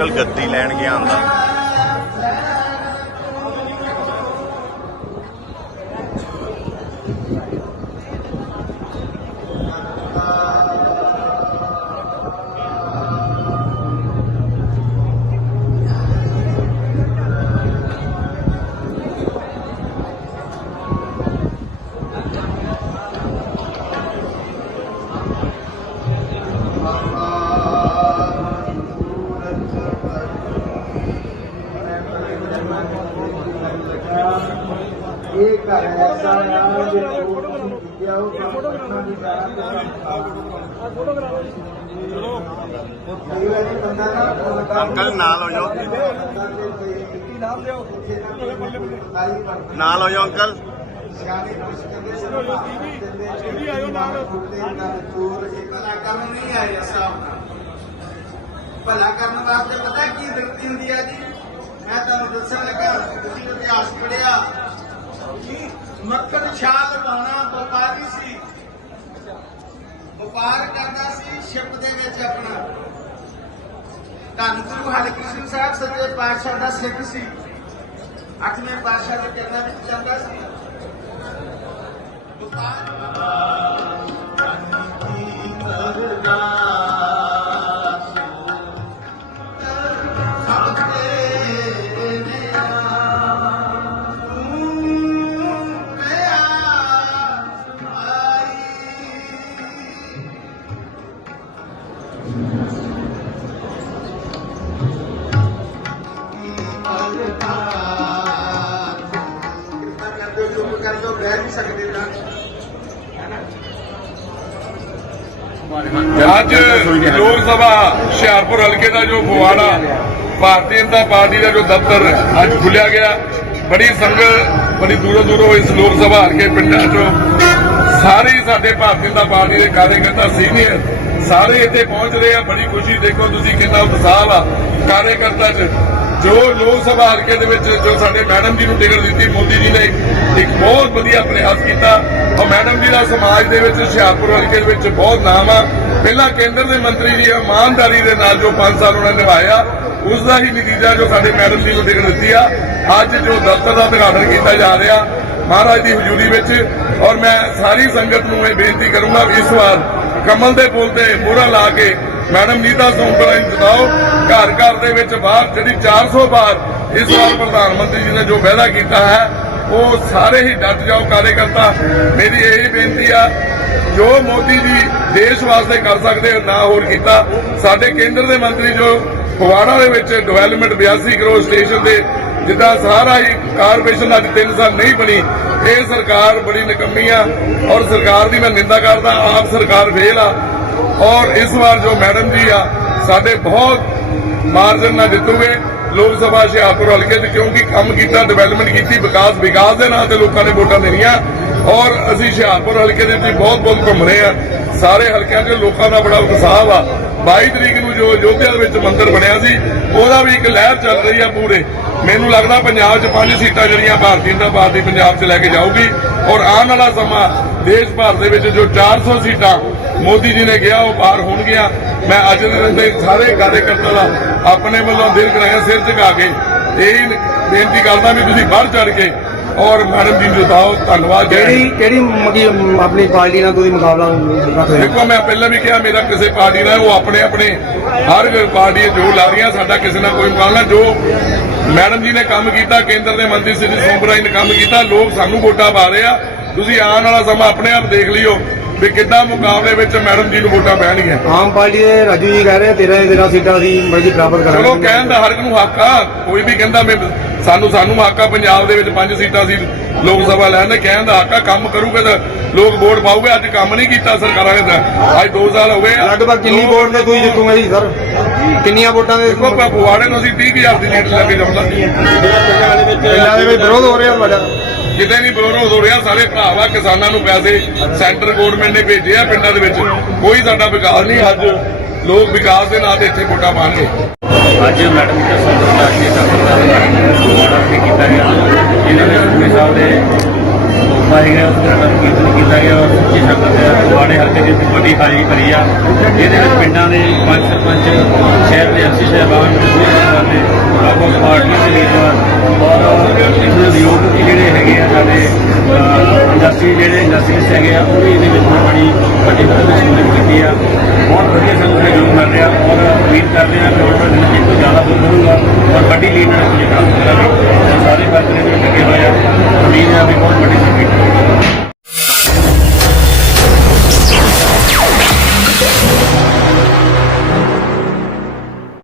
ਗੱਦੀ ਲੈਣ ਗਿਆ ਆਂਦਾ ਇਹ ਘਰ ਐਸਾ ਆ ਜੇ ਗਿਆ ਉਹ ਅੰਕਲ ਨਾਲ ਹੋ ਜਾਓ। ਨਾਲ ਹੋ ਜਾਓ ਅੰਕਲ। ਸਿਆਣੇ ਪੁੱਛ ਕਹਿੰਦੇ ਸੀ ਵੀ ਆਇਓ ਨਾਲ। ਚੋਰ ਇਹ ਭਲਾ ਕਰਨ ਨਹੀਂ ਆਏ ਭਲਾ ਕਰਨ ਵਾਸਤੇ ਪਤਾ ਕੀ ਦਿੱਤੀ ਹੁੰਦੀ ਹੈ ਜੀ? ਮੈਂ ਤੁਹਾਨੂੰ ਦੱਸਣ ਲੱਗਾ ਤੁਸੀਂ ਇਤਿਹਾਸ ਪੜਿਆ ਕਿ ਮੱਕੜ ਸ਼ਾਹ ਲਗਾਉਣਾ ਵਪਾਰੀ ਸੀ। ਵਪਾਰ ਕਰਦਾ ਸੀ ਸ਼ਿਪ ਦੇ ਵਿੱਚ ਆਪਣਾ। ਧੰਨ ਗੁਰੂ ਹਰਿਕ੍ਰਿਸ਼ਨ ਸਾਹਿਬ ਸੱਚੇ ਪਾਤਸ਼ਾਹ ਦਾ ਸਿੱਖ ਸੀ। ਅੱਠਵੇਂ ਪਾਤਸ਼ਾਹ ਦੇ ਚਰਨਾਂ ਵਿੱਚ ਜਾਂਦਾ ਸੀ। ਵਪਾਰ ਸਭ ਨਹੀਂ ਸਕਦੇ ਤਾਂ। ਅੱਜ ਲੋਕ ਸਭਾ ਹੁਸ਼ਿਆਰਪੁਰ ਹਲਕੇ ਦਾ ਜੋ ਫਗਵਾੜਾ ਭਾਰਤੀ ਜਨਤਾ ਪਾਰਟੀ ਦਾ ਜੋ ਦਫ਼ਤਰ ਅੱਜ ਖੁੱਲਿਆ ਗਿਆ, ਬੜੀ ਸੰਗਤ ਬੜੀ ਦੂਰੋਂ ਦੂਰੋਂ ਇਸ ਲੋਕ ਸਭਾ ਹਲਕੇ ਪਿੰਡਾਂ ਚੋਂ ਸਾਰੇ ਸਾਡੇ ਭਾਰਤੀ ਜਨਤਾ ਪਾਰਟੀ ਦੇ ਕਾਰਜਕਰਤਾ ਸੀਨੀਅਰ ਸਾਰੇ ਇੱਥੇ ਪਹੁੰਚ ਰਹੇ ਆ, ਬੜੀ ਖੁਸ਼ੀ ਦੇਖੋ ਤੁਸੀਂ ਕਿੰਨਾ ਉਤਸ਼ਾਹ ਆ ਕਾਰਜਕਰਤਾ 'ਚ। ਜੋ ਲੋਕ ਸਭਾ ਹਲਕੇ ਦੇ ਵਿੱਚ ਜੋ ਸਾਡੇ ਮੈਡਮ ਜੀ ਨੂੰ ਟਿਕਟ ਦਿੱਤੀ, ਮੋਦੀ ਜੀ ਨੇ ਇੱਕ ਬਹੁਤ ਵਧੀਆ ਪ੍ਰਯਾਸ ਕੀਤਾ। ਔਰ ਮੈਡਮ ਜੀ ਦਾ ਸਮਾਜ ਦੇ ਵਿੱਚ, ਹੁਸ਼ਿਆਰਪੁਰ ਹਲਕੇ ਦੇ ਵਿੱਚ ਬਹੁਤ ਨਾਮ ਆ। ਪਹਿਲਾਂ ਕੇਂਦਰ ਦੇ ਮੰਤਰੀ ਜੀ ਇਮਾਨਦਾਰੀ ਦੇ ਨਾਲ ਜੋ 5 ਸਾਲ ਉਹਨਾਂ ਨੇ ਨਿਭਾਇਆ ਉਸ ਦਾ ਹੀ ਨਤੀਜਾ ਜੋ ਸਾਡੇ ਮੈਡਮ ਜੀ ਨੂੰ ਟਿਕਟ ਦਿੱਤੀ ਆ। ਅੱਜ ਜੋ ਦਫ਼ਤਰ ਦਾ ਉਦਘਾਟਨ ਕੀਤਾ ਜਾ ਰਿਹਾ, ਮਹਾਰਾਜ ਦੀ ਹਜ਼ੂਰੀ ਵਿੱਚ, ਔਰ ਮੈਂ ਸਾਰੀ ਸੰਗਤ ਨੂੰ ਇਹ ਬੇਨਤੀ ਕਰੂੰਗਾ ਵੀ ਇਸ ਵਾਰ ਕਮਲ ਦੇ ਪੁੱਲ ਤੇ ਮੋਹਰਾ ਲਾ ਕੇ ਮੈਡਮ ਨੀਤਾ ਸੋਂਕਰਾ ਨੂੰ ਜਿਤਾਓ ਘਰ ਘਰ ਦੇ ਵਿੱਚ ਬਾਹਰ, ਜਿਹੜੀ 400 ਵਾਰ ਇਸ ਵਾਰ ਪ੍ਰਧਾਨ ਮੰਤਰੀ ਜੀ ਨੇ ਜੋ ਵਾਅਦਾ ਕੀਤਾ ਹੈ ਉਹ ਸਾਰੇ ਹੀ ਡਟ ਜਾਓ ਕਾਰਜਕਰਤਾ। ਮੇਰੀ ਇਹ ਬੇਨਤੀ ਆ, ਜੋ ਮੋਦੀ ਜੀ ਦੇਸ਼ ਵਾਸਤੇ ਕਰ ਸਕਦੇ ਨਾ ਹੋਰ ਕੀਤਾ। ਸਾਡੇ ਕੇਂਦਰ ਦੇ ਮੰਤਰੀ ਜੋ ਫਗਵਾੜਾ ਦੇ ਵਿੱਚ ਡਿਵੈਲਪਮੈਂਟ 82 ਕਰੋੜ ਸਟੇਸ਼ਨ ਦੇ, ਜਿੱਦਾਂ ਸਾਰਾ ਹੀ ਕਾਰਪੋਰੇਸ਼ਨ ਅੱਜ 3 ਸਾਲ ਨਹੀਂ ਬਣੀ, ਇਹ ਸਰਕਾਰ ਬੜੀ ਨਿਕੰਮੀ ਆ ਔਰ ਸਰਕਾਰ ਦੀ ਮੈਂ ਨਿੰਦਾ ਕਰਦਾ, ਆਪ ਸਰਕਾਰ ਫੇਲ ਆ। ਔਰ ਇਸ ਵਾਰ ਜੋ ਮੈਡਮ ਜੀ ਆ, ਸਾਡੇ ਬਹੁਤ ਮਾਰਜਨ ਨਾਲ ਜਿੱਤੂਗੇ। ਲੋਕ ਸਭਾ ਹੁਸ਼ਿਆਰਪੁਰ ਹਲਕੇ 'ਚ ਕਿਉਂਕਿ ਕੰਮ ਕੀਤਾ ਡਿਵੈਲਪਮੈਂਟ ਕੀਤੀ, ਵਿਕਾਸ ਵਿਕਾਸ ਦੇ ਨਾਂ ਤੇ ਲੋਕਾਂ ਨੇ ਵੋਟਾਂ ਦੇਣੀਆਂ। ਔਰ ਅਸੀਂ ਹੁਸ਼ਿਆਰਪੁਰ ਹਲਕੇ ਦੇ ਵਿੱਚ ਬਹੁਤ ਬਹੁਤ ਘੁੰਮ ਰਹੇ ਆ। ਸਾਰੇ ਹਲਕਿਆਂ 'ਚ ਲੋਕਾਂ ਦਾ ਬੜਾ ਉਤਸ਼ਾਹ ਆ 22 ਤਰੀਕ ਨੂੰ ਜੋ ਅਯੋਧਿਆ ਦੇ ਵਿੱਚ ਮੰਦਿਰ ਬਣਿਆ ਸੀ, ਉਹਦਾ ਵੀ ਇੱਕ ਲਹਿਰ ਚੱਲ ਰਹੀ ਆ ਪੂਰੇ। ਮੈਨੂੰ ਲੱਗਦਾ ਪੰਜਾਬ 'ਚ ਪੰਜ ਸੀਟਾਂ ਜਿਹੜੀਆਂ ਭਾਰਤੀ ਜਨਤਾ ਪਾਰਟੀ ਪੰਜਾਬ 'ਚ ਲੈ ਕੇ ਜਾਊਗੀ। ਔਰ ਆਉਣ ਵਾਲਾ ਸਮਾਂ ਦੇਸ਼ ਭਰ ਦੇ ਵਿੱਚ ਜੋ 400 ਸੀਟਾਂ ਮੋਦੀ ਜੀ ਨੇ ਕਿਹਾ ਉਹ ਪਾਰ ਹੋਣਗੀਆਂ। ਮੈਂ ਅੱਜ ਦੇ ਦਿਨ ਦੇ ਸਾਰੇ ਕਾਰਜਕਰਤਾ ਦਾ ਆਪਣੇ ਵੱਲੋਂ ਦਿਲ ਕਰਾਇਆ ਸਿਰ ਝੁਕਾ ਕੇ। ਇਹ ਬੇਨਤੀ ਕਰਦਾ ਵੀ ਤੁਸੀਂ ਵੱਧ ਚੜ ਕੇ ਔਰ ਮੈਡਮ ਜੀ ਨੂੰ ਜਿਤਾਓ ਧੰਨਵਾਦ ਜੈ ਹਿੰਦ। ਕਿਹੜੀ ਆਪਣੀ ਪਾਰਟੀ ਨਾਲ ਤੁਸੀਂ ਮੁਕਾਬਲਾ ਦੇਖੋ ਮੈਂ ਪਹਿਲਾਂ ਵੀ ਕਿਹਾ ਮੇਰਾ ਕਿਸੇ ਪਾਰਟੀ ਨਾਲ ਉਹ ਆਪਣੇ ਆਪਣੇ ਹਰ ਪਾਰਟੀ ਜੋ ਲਾ ਰਹੀਆਂ ਸਾਡਾ ਕਿਸੇ ਨਾਲ ਕੋਈ ਮੁਕਾਬਲਾ ਜੋ ਮੈਡਮ ਜੀ ਨੇ ਕੰਮ ਕੀਤਾ ਕੇਂਦਰ ਦੇ ਮੰਤਰੀ ਸ੍ਰੀ ਸੋਮਰਾਜ ਨੇ ਕੰਮ ਕੀਤਾ ਲੋਕ ਸਾਨੂੰ ਵੋਟਾਂ ਪਾ ਰਹੇ ਆ। ਤੁਸੀਂ ਆਉਣ ਵਾਲਾ ਸਮਾਂ ਆਪਣੇ ਆਪ ਦੇਖ ਲਿਓ ਵੀ ਕਿੱਦਾਂ ਮੁਕਾਬਲੇ ਵਿੱਚ ਮੈਡਮ ਜੀ ਨੂੰ ਵੋਟਾਂ ਪੈਣਗੀਆਂ। ਆਮ ਪਾਰਟੀ ਦੇ ਰਾਜੂ ਜੀ ਕਹਿ ਰਹੇ 13 13 ਸੀਟਾਂ ਦੀ ਮਰਜ਼ੀ ਪ੍ਰਾਪਤ ਕਰਾਂਗੇ। ਚਲੋ ਕਹਿਣ ਦਾ ਹਰ ਇੱਕ ਨੂੰ ਹੱਕ ਆ ਕੋਈ ਵੀ ਕਹਿੰਦਾ ਮੈਂ ਸਾਨੂੰ ਸਾਨੂੰ ਹੱਕ ਆ ਪੰਜਾਬ ਦੇ ਵਿੱਚ ਪੰਜ ਸੀਟਾਂ ਸੀ ਲੋਕ ਸਭਾ ਲੈਣ ਦੇ ਕਹਿਣ ਦਾ ਹੱਕ ਆ ਕੰਮ ਕਰੂਗੇ ਤਾਂ ਲੋਕ ਵੋਟ ਪਾਉਗੇ ਅੱਜ ਕੰਮ ਨਹੀਂ ਕੀਤਾ ਸਰਕਾਰਾਂ ਨੇ ਤਾਂ। ਅੱਜ 2 ਸਾਲ ਹੋ ਗਏ। ਲਗਭਗ ਕਿੰਨੀ ਵੋਟ ਦੇ ਤੁਸੀਂ ਜਿੱਤੂਗੇ ਜੀ ਸਰ? ਕਿੰਨੀਆਂ ਵੋਟਾਂ ਦੇ ਦੇਖੋ ਪਪੂਆੜੇ ਨੂੰ ਅਸੀਂ 30000 ਦੀ ਲੀਡ ਲੈ ਕੇ ਜਾਉਂਦਾ ਪਿੰਡਾਂ ਦੇ ਵਿੱਚ ਵਿਰੋਧ ਹੋ ਰਿਹਾ ਤੁਹਾਡਾ। ਕਿਤੇ ਨਹੀਂ ਵਿਰੋਧ ਹੋ ਰਿਹਾ, ਸਾਰੇ ਭਰਾਵਾ, ਕਿਸਾਨਾਂ ਨੂੰ ਪੈਸੇ ਸੈਂਟਰ ਗਵਰਨਮੈਂਟ ਨੇ ਭੇਜੇ ਆ ਪਿੰਡਾਂ ਦੇ ਵਿੱਚ। ਕੋਈ ਸਾਡਾ ਵਿਕਾਸ ਨਹੀਂ, ਅੱਜ ਲੋਕ ਵਿਕਾਸ ਦੇ ਨਾਂ ਤੇ ਇੱਥੇ ਵੋਟਾਂ ਪਾਣਗੇ। ਅੱਜ ਮੈਡਮ ਜੀ ਦਾ ਸੰਦਰਭ ਰਾਸ਼ਟਰੀ ਦਾ ਸਮਾਗਮ ਕੀਤਾ ਗਿਆ। ਇਹਨਾਂ ਨੇ ਮੇਰੇ ਸਾਹਿਬ ਦੇ ਪਾਏ ਗਏ ਉਸ ਦਾ ਕੀਰਤਨ ਕੀਤਾ ਗਿਆ, ਔਰ ਸੱਚੀ ਸੰਗਤ ਦੇ ਫਗਵਾੜੇ ਹਲਕੇ ਦੀ ਇੱਕ ਵੱਡੀ ਹਾਜ਼ਰੀ ਭਰੀ ਆ। ਇਹਦੇ ਵਿੱਚ ਪਿੰਡਾਂ ਦੇ ਪੰਜ ਸਰਪੰਚ, ਸ਼ਹਿਰ ਦੇ ਐਮਸੀ ਸਾਹਿਬਾਨ ਦੇ ਵੱਖ ਵੱਖ ਪਾਰਟੀਆਂ ਦੇ ਲੀਡਰ ਔਰ ਇਸ ਦੇ ਯੋਗ ਜਿਹੜੇ ਹੈਗੇ ਆ ਸਾਡੇ ਇੰਡਸਟਰੀ ਜਿਹੜੇ ਇੰਡਸਟਰੀਸ ਹੈਗੇ ਆ ਉਹ ਵੀ ਇਹਦੇ ਵਿੱਚ ਬੜੀ ਵੱਡੀ ਪੱਧਰ ਤੇ ਸ਼ਮੂਲੀਅਤ ਕੀਤੀ ਆ ਬਹੁਤ ਵਧੀਆ ਸਾਨੂੰ ਸਹਿਯੋਗ ਮਿਲ ਰਿਹਾ ਔਰ ਉਮੀਦ ਕਰਦੇ ਹਾਂ ਕਿ ਆਉਣ ਵਾਲੇ ਇਹ ਤੋਂ ਜ਼ਿਆਦਾ ਹੋਰ ਕਰੂਗਾ ਔਰ ਵੱਡੀ ਲੀਡਰ ਨਾਲ ਕੁਝ ਪ੍ਰਾਪਤ ਕਰਾਂਗੇ ਸਾਰੇ ਫੈਸਲੇ ਜਿਹੜੇ ਲੱਗੇ ਹੋਏ ਆ ਉਮੀਦ ਹੈ ਵੀ ਬਹੁਤ ਵੱਡੀ ਸੰਖੇਪ